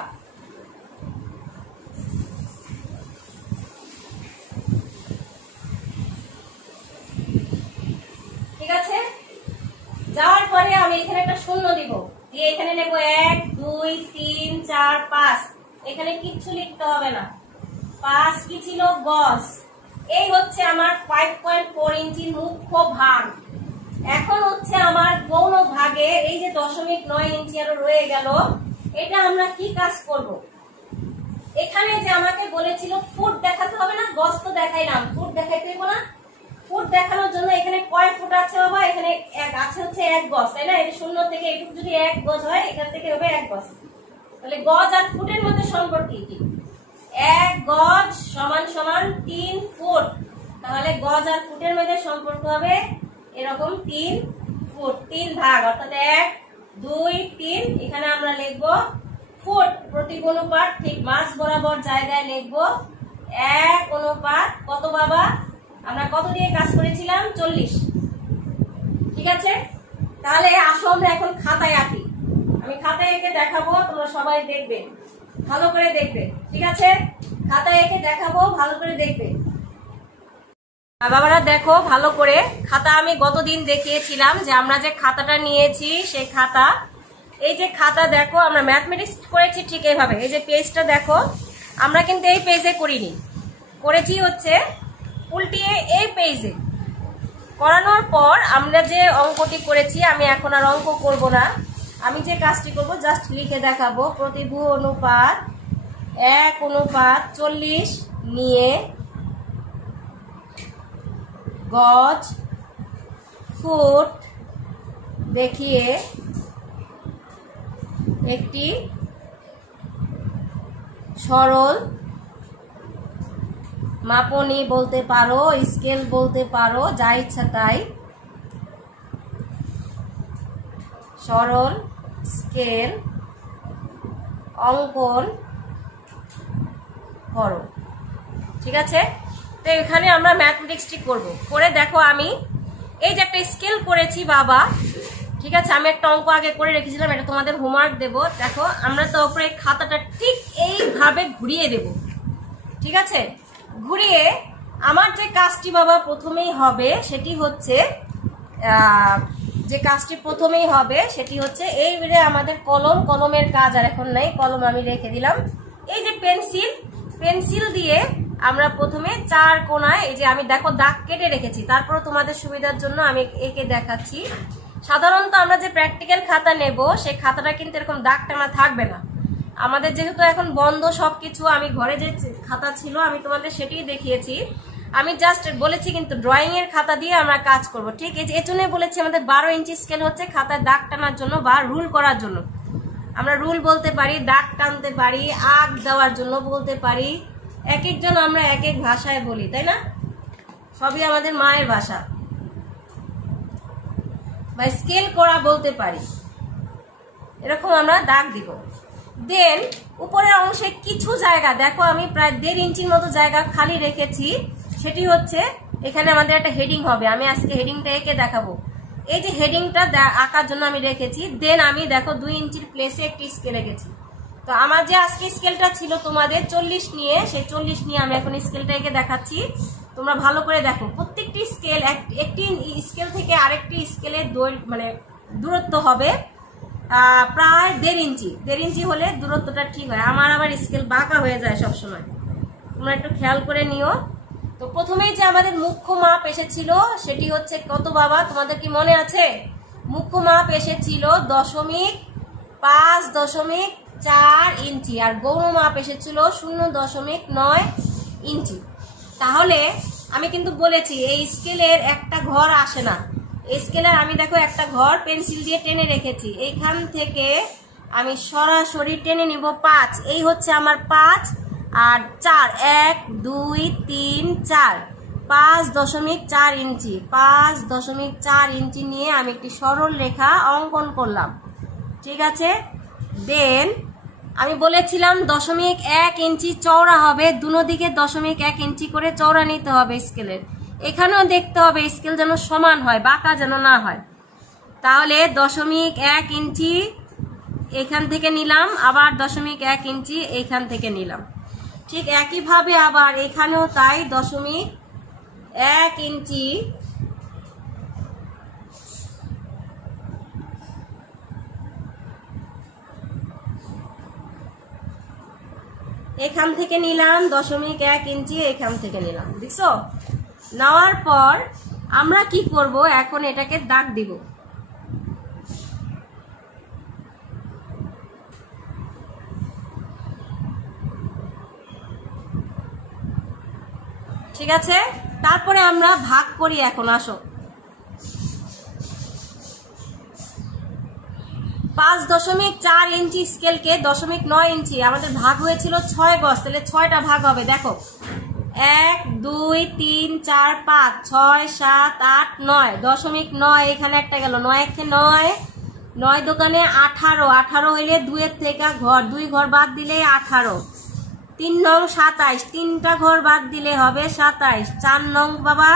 ঠিক আছে, যাওয়ার পরে আমি এখানে একটা শূন্য দিব, দিয়ে এখানে নেব 1 2 3 4 5। এখানে কিচ্ছু লিখতে হবে না, 5 কি ছিল? গজ। এই হচ্ছে আমার 5.4 ইঞ্চির মুখ্য ভাগ। এখন হচ্ছে আমার গৌণ ভাগে এই যে 0.9 ইঞ্চি আরো রয়ে গেল, এটা আমরা কি কাজ করব? এখানে যে আমাকে বলেছিল ফুট দেখাতে হবে না, গজ তো দেখাইলাম, ফুট দেখাইতে হবে না। ফুট দেখানোর জন্য এখানে কয় ফুট আছে বাবা? এখানে আছে হচ্ছে 1 গজ, তাই না? এটা শূন্য থেকে এটুকু যদি 1 গজ হয়, এখান থেকে হবে 1 গজ। তাহলে গজ আর ফুটের মধ্যে সম্পর্ক কি? 1 গজ সমান সমান 3 ফুট। তাহলে গজ আর ফুটের মধ্যে সম্পর্ক হবে এরকম 3 ফুট, 3 ভাগ, অর্থাৎ 1 2 3। এখানে আমরা লিখবো ফুট প্রতি অনুপাত, ঠিক মাঝ বরাবর জায়গায় লিখবো 1 অনুপাত কত বাবা? আমরা কত দিয়ে কাজ করেছিলাম? 40। ঠিক আছে, তাহলে আসো আমরা এখন খাতায় আঁকি। আমি খাতায় এঁকে দেখাবো, তোমরা সবাই দেখবে, ভালো করে দেখবে। ঠিক আছে, খাতায় এঁকে দেখাবো, ভালো করে দেখবে। বাবারা দেখো ভালো করে, খাতা আমি গতদিন দেখিয়েছিলাম যে আমরা যে খাতাটা নিয়েছি সেই খাতা, এই যে খাতা দেখো আমরা ম্যাথমেটিক্স করেছি ঠিক এইভাবে। এই যে পেজটা দেখো, আমরা কিন্তু এই পেজে করিনি, করেছি হচ্ছে উল্টিয়ে এই পেজে। করানোর পর আমরা যে অঙ্কটি করেছি, আমি এখন আর অঙ্ক করব না, আমি যে কাজটি করব জাস্ট লিখে দেখাবো। প্রতিভু অনুপাত 1 অনুপাত 40 নিয়ে গজ ফুট দেখিয়ে একটি সরল মাপনী বলতে পারো, স্কেল বলতে পারো, যা ইচ্ছা তাই, সরল স্কেল অঙ্কন করো। ঠিক আছে, তো এখানে আমরা ম্যাথমেটিক্সটি করব। করে দেখো আমি এই যে একটা স্কেল করেছি বাবা। ঠিক আছে, আমি একটা অঙ্ক আগে করে রেখেছিলাম, এটা তোমাদের হোমওয়ার্ক দেব। দেখো আমরা তো উপরে খাতাটা ঠিক এইভাবে ঘুরিয়ে দেব। ঠিক আছে, ঘুরিয়ে আমার যে কাজটি বাবা প্রথমেই হবে সেটি হচ্ছে এই আমাদের কলমের কাজ আর এখন নাই, কলম আমি রেখে দিলাম। এই যে পেন্সিল দিয়ে আমরা প্রথমে 4 কোণায়, এই যে আমি দেখো দাগ কেটে রেখেছি, তারপর তোমাদের সুবিধার জন্য আমি এঁকে দেখাচ্ছি। সাধারণত আমরা যে প্র্যাকটিক্যাল খাতা নেব সেই খাতাটা কিন্তু এরকম দাগ টানা থাকবে না। আমাদের যেহেতু এখন বন্ধ সবকিছু, আমি ঘরে যে খাতা ছিল আমি তোমাদের সেটাই দেখিয়েছি। আমি জাস্ট বলেছি কিন্তু ড্রয়িং এর খাতা দিয়ে আমরা কাজ করব। ঠিক এই জন্যই বলেছি আমাদের 12 ইঞ্চি স্কেল হচ্ছে খাতায় দাগ টানার জন্য বা রুল করার জন্য। আমরা রুল বলতে পারি, দাগ টানতে পারি, আগ দেওয়ার জন্য বলতে পারি। এক একজন আমরা এক এক ভাষায় বলি, তাই না? সবই আমাদের মায়ের ভাষা। বা স্কেল করা বলতে পারি। এরকম আমরা দাগ দিব। দেন উপরের অংশে কিছু জায়গা দেখো আমি প্রায় 1.5 ইঞ্চির মতো জায়গা খালি রেখেছি। সেটি হচ্ছে এখানে আমাদের একটা হেডিং হবে। আমি আজকে হেডিংটা এঁকে দেখাবো। এই যে হেডিংটা আঁকার জন্য আমি রেখেছি। দেন আমি দেখো 2 ইঞ্চির প্লেসে একটি স্কেল এঁকেছি। তো আমার যে আজকে স্কেলটা ছিল তোমাদের 40 নিয়ে, সেই 40 নিয়ে আমি এখন স্কেলটা এঁকে দেখাচ্ছি। তোমরা ভালো করে দেখো, প্রত্যেকটি স্কেল একটি স্কেল থেকে আরেকটি স্কেলের দূরত্ব হবে প্রায় 1.5 ইঞ্চি। 1.5 ইঞ্চি হলে দূরত্বটা ঠিক হয়। আমার আবার স্কেল বাঁকা হয়ে যায় সবসময়, তোমরা একটু খেয়াল করে নিও। তো প্রথমেই যে আমাদের মুখ্য মাপ এসেছিল সেটি হচ্ছে কত বাবা, তোমাদের কি মনে আছে? মুখ্য মাপ এসেছিল 5.4 ইঞ্চি আর গৌণ মাপ এসেছিল 0.9 ইঞ্চি। তাহলে আমি কিন্তু বলেছি এই স্কেলের একটা ঘর আসে না, স্কেলের আমি দেখো একটা ঘর পেন্সিল দিয়ে টেনে রেখেছি, এইখান থেকে আমি সরাসরি টেনে নিব 5। এই হচ্ছে আমার 5 আর 4, 1 2 3 4, 5.4 ইঞ্চি। 5.4 ইঞ্চি নিয়ে আমি একটি সরল রেখা অঙ্কন করলাম, ঠিক আছে। দেন আমি বলেছিলাম 0.1 ইঞ্চি চওড়া হবে, দুনো দিকে 0.1 ইঞ্চি করে চওড়া নিতে হবে স্কেলের। এখানেও দেখতে হবে স্কেল যেন সমান হয়, বাঁকা যেন না হয়। তাহলে 0.1 ইঞ্চি এখান থেকে নিলাম, আবার 0.1 ইঞ্চি এইখান থেকে নিলাম। ঠিক একইভাবে আবার এখানেও তাই 0.1 ইঞ্চি এখান থেকে নিলাম, 0.1 ইঞ্চি এখান থেকে নিলাম। দেখছো? নেওয়ার পর আমরা কি করব, এখন এটাকে দাগ দিব। ঠিক আছে, তারপরে আমরা ভাগ করি। এখন আসো, 5.4 ইঞ্চি স্কেলকে 0.9 ইঞ্চি আমাদের ভাগ হয়েছিল 6 গজ, তাহলে 6টা ভাগ হবে। দেখো 1 2 3 4 5 6 7 8 9, 0.9 এখানে একটা গেল, 9 1 9, 9 দোকানে 18, 18 হইলে 2 এর থেকে ঘর, 2 ঘর বাদ দিলে 18, 3 নং 27, 3টা ঘর বাদ দিলে হবে 27, 4 নং বাবা,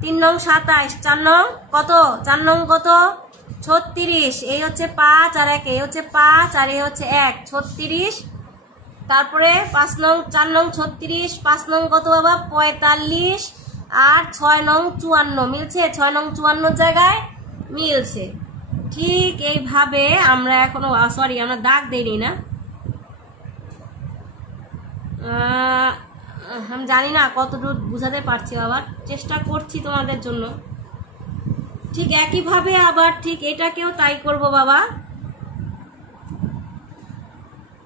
3 নং 27, 4 নং কত, 4 নং কত 36, এই হচ্ছে 5 আর 1, এই হচ্ছে 5 আর এই হচ্ছে 1, 36। তারপরে 5 নং 4 নং 36, 5 নং কত বাবা 45 আর 6 নং 54, মিলছে? 6 নং 54 জায়গায় মিলছে। ঠিক এইভাবে আমরা এখনো, সরি আমরা দাগ দেইনি না, আমি জানি না কতটুকু বুঝাতে পারছি, আবার চেষ্টা করছি তোমাদের জন্য। ঠিক একইভাবে আবার ঠিক এটাকেও তাই করব বাবা।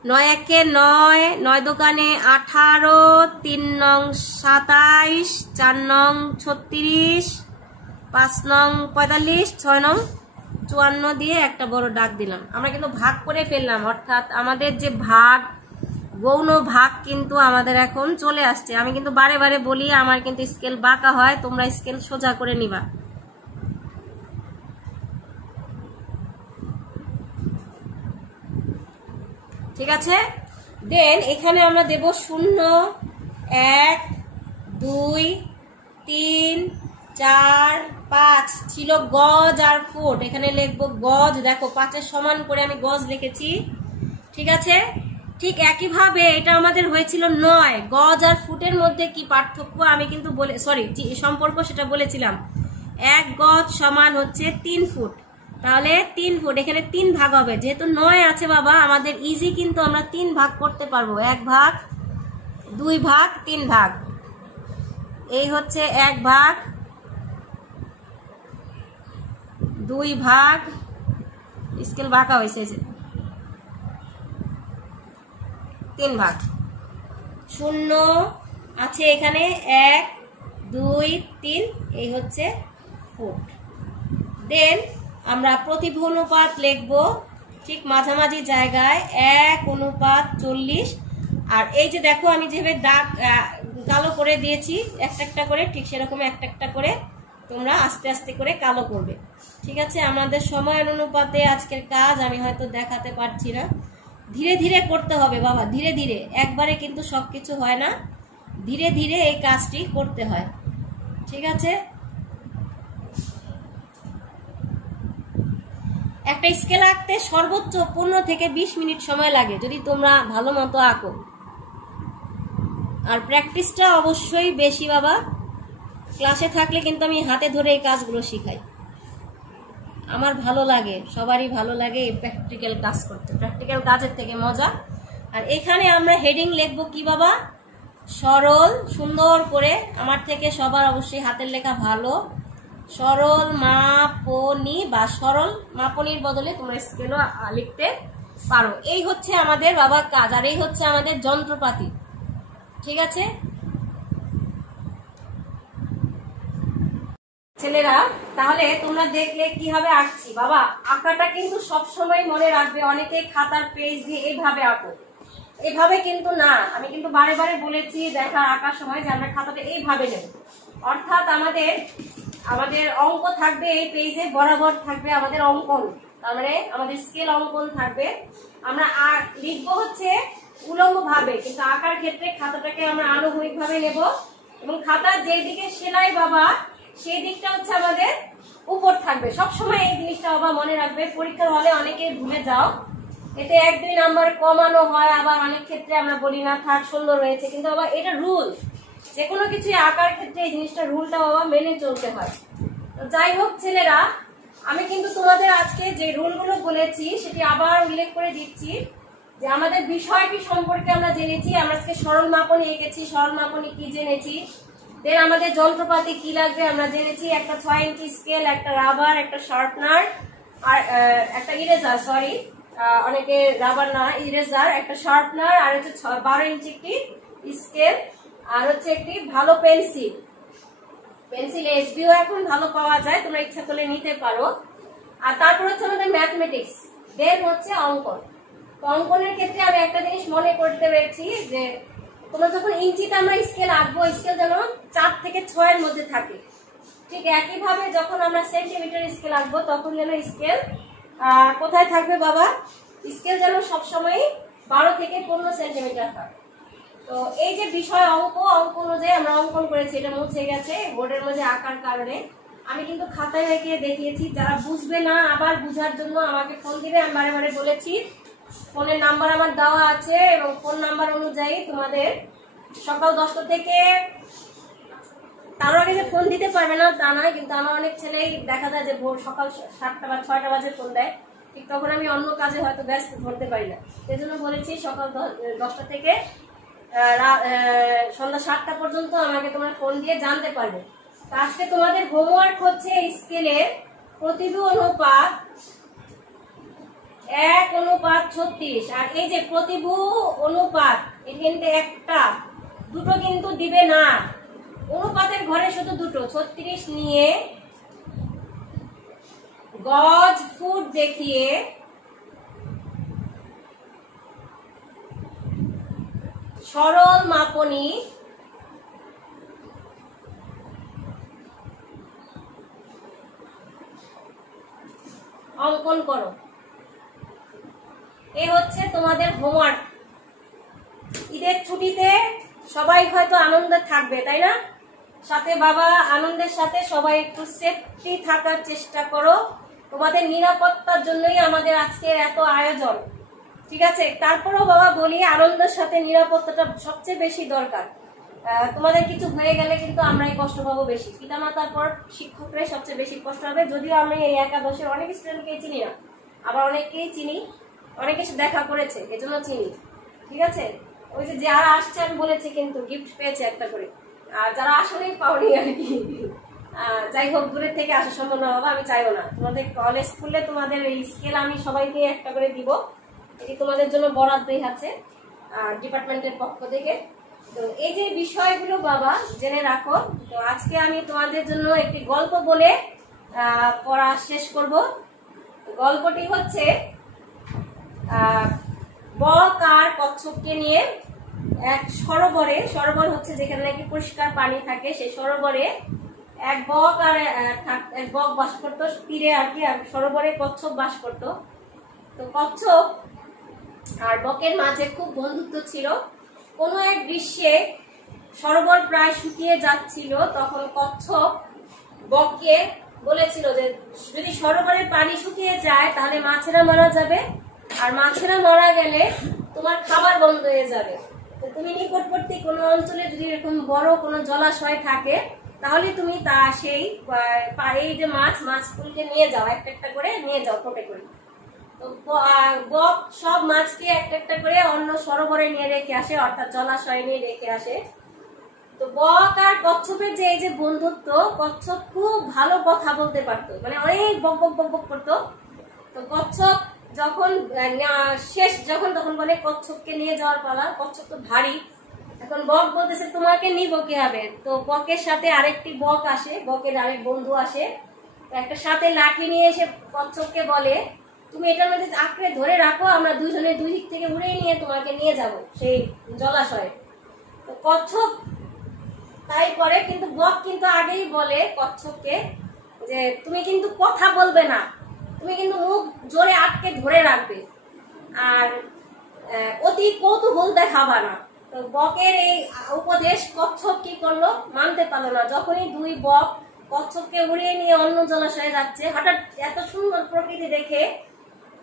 9 1 9, 9 দোকানে 18, 3 নং 27, 4 নং 36, 5 নং 45, 6 নং 54 দিয়ে একটা বড় দাগ দিলাম। আমরা কিন্তু ভাগ করে ফেললাম, অর্থাৎ আমাদের যে ভাগ, গৌণ ভাগ কিন্তু আমাদের এখন চলে আসছে। আমি কিন্তু বারে বারে বলি আমার কিন্তু স্কেল বাঁকা হয়, তোমরা স্কেল সোজা করে নিবা। ঠিক আছে, দেন এখানে আমরা দেব 0 1 2 3 4 5 ছিল গজ আর ফুট, এখানে লিখবো গজ। দেখো 5-এর সমান করে আমি গজ লিখেছি, ঠিক আছে। ঠিক একইভাবে এটা আমাদের হয়েছিল 9, গজ আর ফুটের মধ্যে কি পার্থক্য আমি কিন্তু বলে, সরি সম্পর্ক সেটা বলেছিলাম। 1 গজ সমান হচ্ছে 3 ফুট, তাহলে 3 ফুট, এখানে 3 ভাগ হবে। যেহেতু 9 আছে বাবা, আমাদের ইজি কিন্তু আমরা 3 ভাগ করতে পারবো, 1 ভাগ 2 ভাগ 3 ভাগ। এই হচ্ছে 1 ভাগ 2 ভাগ, স্কেল বাঁকা হয়েছে, 3 ভাগ। 0 আছে এখানে, 1 2 3, এই হচ্ছে ফুট। দেন আমরা প্রতিভু অনুপাত লিখবো ঠিক মাঝামাঝি জায়গায় 1:40। আর এই যে দেখো আমি যেভাবে দাগ কালো করে দিয়েছি একটা একটা করে, ঠিক সেরকম একটা একটা করে তোমরা আস্তে আস্তে করে কালো করবে, ঠিক আছে। আমাদের সময়ের অনুপাতে আজকের কাজ আমি হয়তো দেখাতে পারছি না, ধীরে ধীরে করতে হবে বাবা, ধীরে ধীরে, একবারে কিন্তু সবকিছু হয় না, ধীরে ধীরে এই কাজটি করতে হয়, ঠিক আছে। একটা স্কেল আঁকতে সর্বোচ্চ 15 থেকে 20 মিনিট সময় লাগে যদি তোমরা ভালো মতো আঁকো। আর প্র্যাকটিসটা অবশ্যই বেশি বাবা, ক্লাসে থাকলে কিন্তু আমি হাতে ধরে এই কাজগুলো শিখাই, আমার ভালো লাগে, সবারই ভালো লাগে এই প্র্যাকটিক্যাল কাজ করতে, প্র্যাকটিক্যাল কাজের থেকে মজা। আর এখানে আমরা হেডিং লিখবো কি বাবা, সরল, সুন্দর করে, আমার থেকে সবার অবশ্যই হাতের লেখা ভালো, সরল মাপনী বা সরল মাপনীর বদলে তোমরা স্কেলও লিখতে পারো। এই হচ্ছে আমাদের বাবা কাজ, আর এই হচ্ছে আমাদের যন্ত্রপাতি, ঠিক আছে। ছেলেরা, তাহলে তোমরা দেখলে কিভাবে আঁকছি। বাবা, আঁকাটা কিন্তু সবসময় মনে রাখবে, অনেকে খাতার পেজ দিয়ে এইভাবে আঁকো, এইভাবে কিন্তু না। আমি কিন্তু বারে বারে বলেছি দেখা আঁকার সময় যে আমরা খাতাটা এইভাবে নেব, অর্থাৎ আমাদের অঙ্ক থাকবে এই পেজে বরাবর থাকবে আমাদের অঙ্কন, তার মানে আমাদের স্কেল অঙ্কন থাকবে। আমরা লিখবো হচ্ছে উলম্ব ভাবে, কিন্তু আঁকার ক্ষেত্রে খাতাটাকে আমরা আনুভূমিক ভাবে নেব এবং খাতার যেদিকে সেলাই বাবা সেই দিকটা হচ্ছে আমাদের উপর থাকবে। সবসময় এই জিনিসটা বাবা মনে রাখবে। পরীক্ষার হলে অনেকে ভুলে যাও, এতে 1-2 নাম্বার কমানো হয়, আবার অনেক ক্ষেত্রে আমরা বলি না থাক সুন্দর রয়েছে, কিন্তু বাবা এটা রুল। যে কোনো কিছু আঁকার ক্ষেত্রে এই জিনিসটা রুলটা বাবা মেনে চলতে হয়। যাই হোক ছেলেরা, আমি কিন্তু তোমাদের আজকে যে রুলগুলো বলেছি সেটি আবার উল্লেখ করে দিচ্ছি যে আমাদের বিষয়টি সম্পর্কে আমরা জেনেছি। আমরা আজকে সরল মাপনী এঁকেছি, সরল মাপনী কি জেনেছি। দেন আমাদের যন্ত্রপাতি কি লাগবে আমরা জেনেছি, একটা 6 ইঞ্চি স্কেল, একটা রাবার, একটা শার্পনার আর একটা ইরেজার, সরি অনেকে রাবার না ইরেজার, একটা শার্পনার আর হচ্ছে 12 ইঞ্চি একটি স্কেল আর হচ্ছে একটি ভালো পেন্সিল। এসবিও এখন ভালো পাওয়া যায়, তোমরা ইচ্ছা করলে নিতে পারো। আর তারপর হচ্ছে আমাদের ম্যাথমেটিক্স, দেন হচ্ছে অঙ্কন। তো অঙ্কনের ক্ষেত্রে আমি একটা জিনিস মনে করতে পেরেছি যে তোমরা যখন ইঞ্চিতে আমরা স্কেল আঁকবো, স্কেল যেন 4 থেকে 6 এর মধ্যে থাকে। ঠিক একইভাবে যখন আমরা সেন্টিমিটার স্কেল আঁকবো তখন যেন স্কেল কোথায় থাকবে বাবা, স্কেল যেন সবসময় 12 থেকে 15 সেন্টিমিটার থাকে। তো এই যে বিষয় অঙ্ক অনুযায়ী আমরা অঙ্কন করেছি, এটা মুছে গেছে বোর্ডের মধ্যে আঁকার কারণে। আমি কিন্তু খাতায় রেখে দেখিয়েছি, যারা বুঝবে না আবার বুঝার জন্য আমাকে ফোন দিবে। আমি বারে বারে বলেছি ফোনের নাম্বার আমার দেওয়া আছে এবং ফোন নাম্বার অনুযায়ী তোমাদের সকাল 10টা থেকে, তার আগে যে ফোন দিতে পারবে না তা নয়, কিন্তু আমার অনেক ছেলেই দেখা যায় যে ভোর সকাল 7টা বা 6টা বাজে ফোন দেয়, ঠিক তখন আমি অন্য কাজে হয়তো ব্যস্ত ধরতে পারি না। সেই জন্য বলেছি সকাল 10টা থেকে সন্ধ্যা 7টা পর্যন্ত আমাকে তোমরা ফোন দিয়ে জানতে পারবে। আজকে তোমাদের হোমওয়ার্ক হচ্ছে স্কেলের প্রতিভু অনুপাত 1:36। আর এই যে প্রতিভু অনুপাত এখানে একটা দুটো কিন্তু দিবে না, অনুপাতের ঘরে শুধু দুটো। 36 নিয়ে গজ ফুট দেখিয়ে সরল মাপনী অঙ্কন করো। এ হচ্ছে তোমাদের হোমওয়ার্ক। ঈদের ছুটিতে সবাই হয়তো আনন্দে থাকবে, তাই না? সাথে বাবা আনন্দের সাথে সবাই একটু সেফটি থাকার চেষ্টা করো। তোমাদের নিরাপত্তার জন্যই আমাদের আজকের এত আয়োজন, ঠিক আছে? তারপরেও বাবা বলি আনন্দের সাথে নিরাপত্তাটা সবচেয়ে বেশি দরকার। তোমাদের কিছু হয়ে গেলে কিন্তু আমরাই কষ্ট পাবো বেশি, পিতামাতার পর শিক্ষকরাই সবচেয়ে বেশি কষ্ট হবে। যদিও আমি এই একাদশের অনেক স্টুডেন্টকেই চিনি না, আবার অনেককেই চিনি, অনেক কিছু দেখা করেছে এজন্য চিনি, ঠিক আছে? ওই যে যারা আসছে আমি বলেছি কিন্তু গিফট পেয়েছে একটা করে, আর যারা আসলেই পাওনি আর কি। যাই হোক, দূরের থেকে আসা সম্ভব না বাবা, আমি চাইও না। তোমাদের কলেজ স্কুলে তোমাদের এই স্কেল আমি সবাইকে একটা করে দিব, এটি তোমাদের জন্য বরাদ্দই আছে ডিপার্টমেন্টের পক্ষ থেকে। তো এই যে বিষয়গুলো বাবা জেনে রাখো। তো আজকে আমি তোমাদের জন্য একটি গল্প বলে পড়া শেষ করব। গল্পটি হচ্ছে বক আর কচ্ছপকে নিয়ে এক সরোবরে, সরোবর হচ্ছে যেখানে নাকি পরিষ্কার পানি থাকে, সেই সরোবরে এক বক আর এক বক বাস করতো তীরে আর কি, আর সরোবরে কচ্ছপ বাস করতো। তো কচ্ছপ আর বকের মাঝে খুব বন্ধুত্ব ছিল। কোনো এক গ্রীষ্মে সরোবর প্রায় শুকিয়ে যাচ্ছিল, তখন কচ্ছপ বককে বলেছিল যে যদি সরোবরের পানি শুকিয়ে যায় তাহলে মাছেরা মারা যাবে, আর মাছেরা মারা গেলে তোমার খাবার বন্ধ হয়ে যাবে। তো তুমি নিকটবর্তী কোনো অঞ্চলে যদি এরকম বড় কোনো জলাশয় থাকে তাহলে তুমি তা সেই এই যে মাছগুলোকে নিয়ে যাও, একটা একটা করে নিয়ে যাও টোটে করে। তো বক সব মাছকে একটা একটা করে অন্য সরোবরে নিয়ে রেখে আসে, অর্থাৎ জলাশয়ে নিয়ে রেখে আসে। তো বক আর কচ্ছপের যে এই যে বন্ধুত্ব, কচ্ছপ খুব ভালো কথা বলতে পারতো, মানে অনেক বক বক বক বক করতো। তো কচ্ছপ যখন শেষ যখন তখন বলে কচ্ছপকে নিয়ে যাওয়ার পালা। কচ্ছপ তো ভারী, এখন বক বলতেছে তোমাকে নিব কিভাবে, তো বকের সাথে আরেকটি বক আসে, বকের আরেক বন্ধু আসে, একটা সাথে লাঠি নিয়ে এসে কচ্ছপকে বলে তুমি এটার মধ্যে আঁকড়ে ধরে রাখো, আমরা দুজনে দুই দিক থেকে উড়ে নিয়ে তোমাকে নিয়ে যাব সেই জলাশয়ে। তো কচ্ছপ তাই করে, কিন্তু বক কিন্তু আগেই বলে কচ্ছপকে যে তুমি কিন্তু কথা বলবে না, তুমি কিন্তু মুখ জোরে আটকে ধরে রাখবে, আর অতি কৌতূহল দেখাবা না। তো বকের এই উপদেশ কচ্ছপ কি করলো, মানতে পারলো না। যখনই দুই বক কচ্ছপকে উড়িয়ে নিয়ে অন্য জলাশয়ে যাচ্ছে, হঠাৎ এত সুন্দর প্রকৃতি দেখে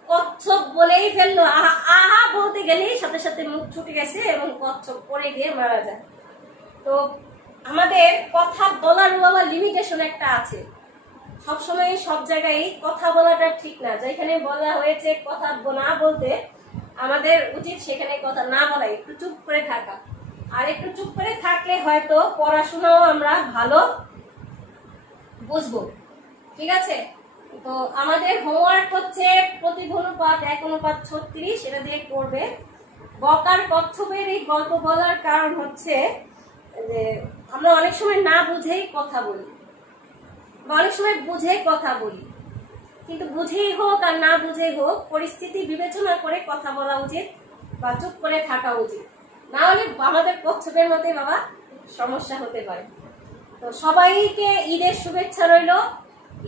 কচ্ছপ বলেই ফেললো আহা আহা, বলতে গেলেই সাথে সাথে মুখ ছুটে গেছে এবং কচ্ছপ পড়ে গিয়ে মারা যায়। তো আমাদের কথা বলারও আবার লিমিটেশন একটা আছে, সবসময় সব জায়গায় কথা বলাটা ঠিক না। যেখানে বলা হয়েছে কথা না বলতে, আমাদের উচিত সেখানে কথা না বলা, একটু চুপ করে থাকা। আর একটু চুপ করে থাকলে হয়তো পড়াশোনাও আমরা ভালো বুঝবো। ঠিক আছে, তো আমাদের হোমওয়ার্ক হচ্ছে প্রতিঘনুপাত 1:36, এটা দিয়ে করবে। বক আর কচ্ছপের এই গল্প বলার কারণ হচ্ছে যে আমরা অনেক সময় না বুঝেই কথা বলি, বা অনেক সময় বুঝে কথা বলি, কিন্তু বুঝেই হোক আর না বুঝেই হোক পরিস্থিতি বিবেচনা করে কথা বলা উচিত বা চুপ করে থাকা উচিত, না হলে আমাদের কচ্ছপের মতে বাবা সমস্যা হতে পারে। তো সবাইকে ঈদের শুভেচ্ছা রইল।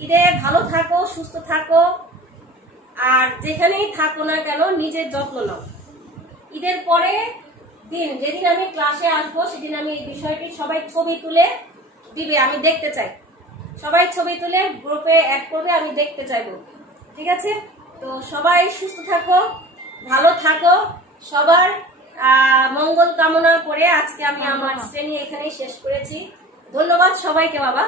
ঈদে ভালো থাকো, সুস্থ থাকো, আর যেখানেই থাকো না কেন নিজের যত্ন নাও। ঈদের পরে দিন যেদিন আমি ক্লাসে আসবো সেদিন আমি এই বিষয়টি সবাই ছবি তুলে দিবে, আমি দেখতে চাই। সবাই ছবি তুলে গ্রুপে অ্যাড করবে, আমি দেখতে চাইবো। ঠিক আছে, তো সবাই সুস্থ থাকো, ভালো থাকো, সবার মঙ্গল কামনা করে আজকে আমি আমার শ্রেণী এখানেই শেষ করেছি। ধন্যবাদ সবাইকে বাবা।